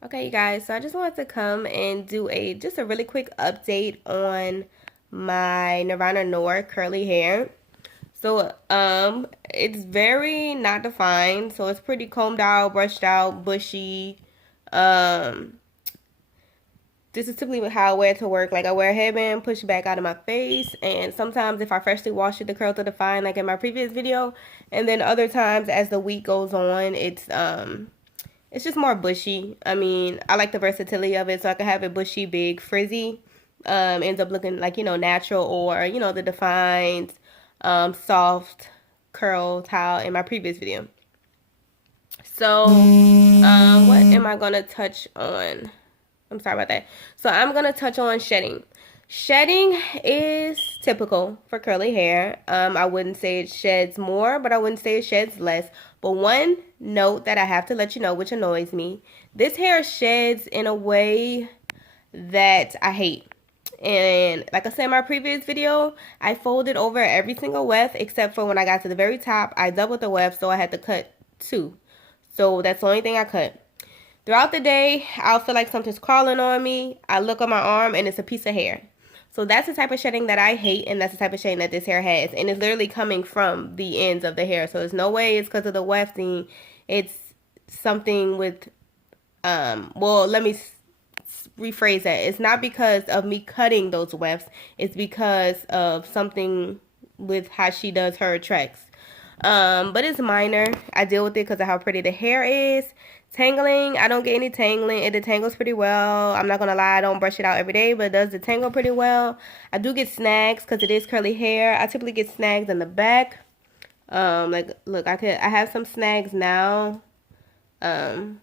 Okay, you guys, so I just wanted to come and do just a really quick update on my Nirvana Nour curly hair. So, it's very not defined, so it's pretty combed out, brushed out, bushy. Um, this is typically how I wear it to work. Like I wear a headband, push it back out of my face, and sometimes if I freshly wash it, the curls are defined, like in my previous video. And then other times, as the week goes on, it's just more bushy. I mean, I like the versatility of it, so I can have it bushy, big, frizzy. Ends up looking like, natural, or, the defined, soft curl towel in my previous video. So, what am I going to touch on? I'm sorry about that. So, I'm going to touch on shedding. Shedding is typical for curly hair. I wouldn't say it sheds more, but I wouldn't say it sheds less. But one note that I have to let you know, which annoys me, this hair sheds in a way that I hate. And like I said in my previous video, I folded over every single weft except for when I got to the very top. I doubled the weft, so I had to cut two. So that's the only thing I cut. Throughout the day, I'll feel like something's crawling on me. I look on my arm and it's a piece of hair. So that's the type of shedding that I hate, and that's the type of shedding that this hair has. And it's literally coming from the ends of the hair. So there's no way it's because of the wefting. It's something with, well, let me rephrase that. It's not because of me cutting those wefts. It's because of something with how she does her tracks. But it's minor. I deal with it because of how pretty the hair is. Tangling, I don't get any tangling. It detangles pretty well. I'm not gonna lie, I don't brush it out every day, but it does detangle pretty well. I do get snags because it is curly hair. I typically get snags in the back. Like look, I have some snags now. And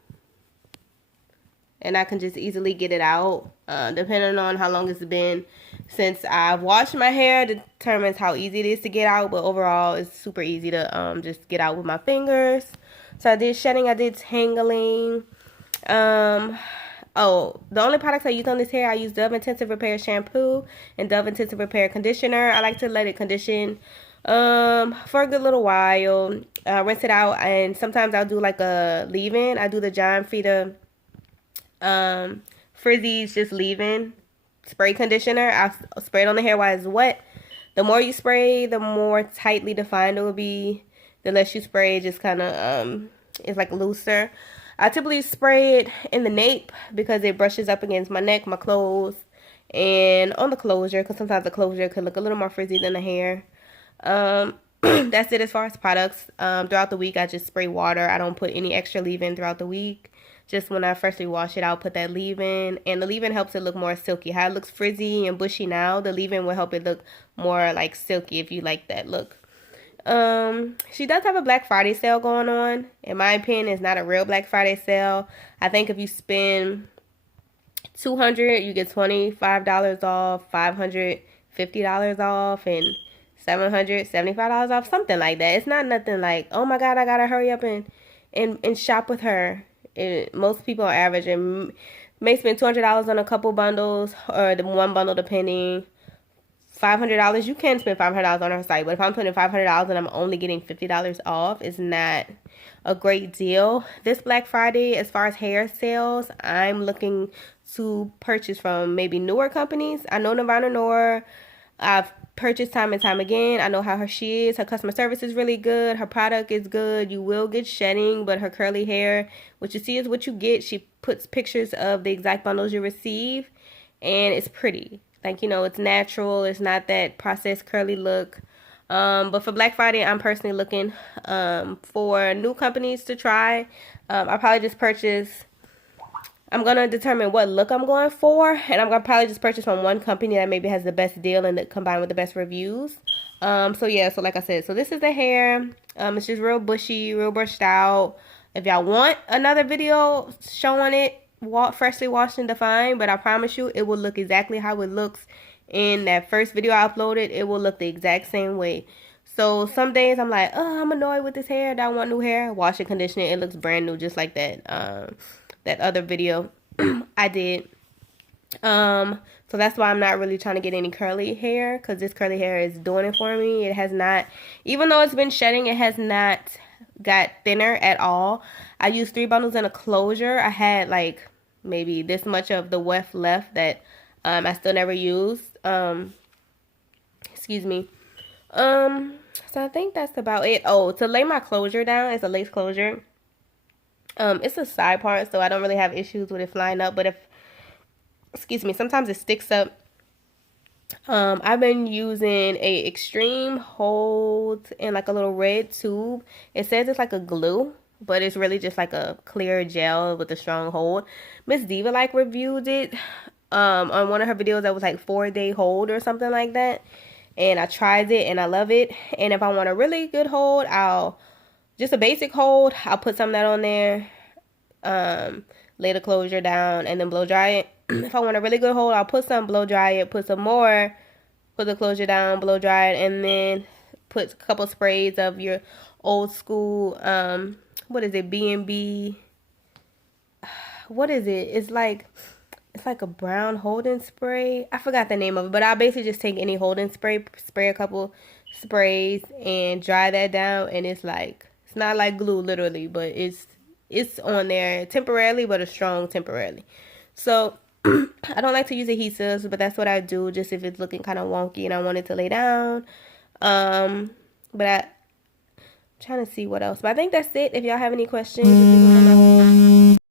I can just easily get it out. Depending on how long it's been since I've washed my hair determines how easy it is to get out, but overall it's super easy to just get out with my fingers. So I did shedding, I did tangling. Oh, the only products I use on this hair, I use Dove Intensive Repair shampoo and Dove Intensive Repair conditioner. I like to let it condition for a good little while. Rinse it out, and sometimes I'll do like a leave-in. I do the John Frieda frizzy's just leave-in spray conditioner. I'll spray it on the hair while it's wet. The more you spray, the more tightly defined it will be. The less you spray, just kind of it's like looser. I typically spray it in the nape because it brushes up against my neck, my clothes, and on the closure, because sometimes the closure could look a little more frizzy than the hair. That's it as far as products. Throughout the week, I just spray water. I don't put any extra leave-in throughout the week. Just when I freshly wash it, I'll put that leave-in. And the leave-in helps it look more silky. How it looks frizzy and bushy now, the leave-in will help it look more like silky if you like that look. She does have a Black Friday sale going on. In my opinion, it's not a real Black Friday sale. I think if you spend $200, you get $25 off, $550 off, and $775 off, something like that. It's not nothing like, oh my god, I gotta hurry up and shop with her. Most people on average may spend $200 on a couple bundles, or the one bundle depending. $500, you can spend $500 on our site, but if I'm putting $500 and I'm only getting $50 off, it's not a great deal. This Black Friday, as far as hair sales, I'm looking to purchase from maybe newer companies. I know Nirvana Nour. I've purchased time and time again. I know how she is. Her customer service is really good. Her product is good. You will get shedding, but her curly hair, what you see is what you get. She puts pictures of the exact bundles you receive, and it's pretty. Like, it's natural. It's not that processed curly look. But for Black Friday, I'm personally looking for new companies to try. I'll probably just purchase. I'm going to determine what look I'm going for. And I'm going to probably just purchase from one company that maybe has the best deal and combined with the best reviews. So yeah, so like I said, so this is the hair. It's just real bushy, real brushed out. If y'all want another video showing it, freshly washed and defined, but I promise you it will look exactly how it looks in that first video I uploaded. It will look the exact same way. So some days I'm like, oh, I'm annoyed with this hair, I want new hair. Wash and condition it, it looks brand new, just like that that other video I did. So that's why I'm not really trying to get any curly hair, because this curly hair is doing it for me. It has not, even though it's been shedding, it has not got thinner at all. I used 3 bundles in a closure. I had like maybe this much of the weft left that I still never used. Excuse me. So I think that's about it. Oh, to lay my closure down, it's a lace closure. It's a side part, so I don't really have issues with it flying up. But if, excuse me, sometimes it sticks up. I've been using a extreme hold in like a little red tube. It says it's like a glue, but it's really just like a clear gel with a strong hold. Miss Diva like reviewed it on one of her videos that was like 4-day hold or something like that. And I tried it and I love it. And if I want a really good hold, I'll just a basic hold. I'll put some of that on there, lay the closure down, and then blow dry it. If I want a really good hold, I'll put some, blow dry it, put some more, put the closure down, blow dry it, and then put a couple sprays of your old school, what is it, B&B, what is it? It's like a brown holding spray. I forgot the name of it, but I'll basically just take any holding spray, spray a couple sprays, and dry that down, and it's not like glue literally, but it's on there temporarily, but a strong temporarily. So I don't like to use adhesives, but that's what I do just if it's looking kind of wonky and I want it to lay down. But I'm trying to see what else. But I think that's it. If y'all have any questions,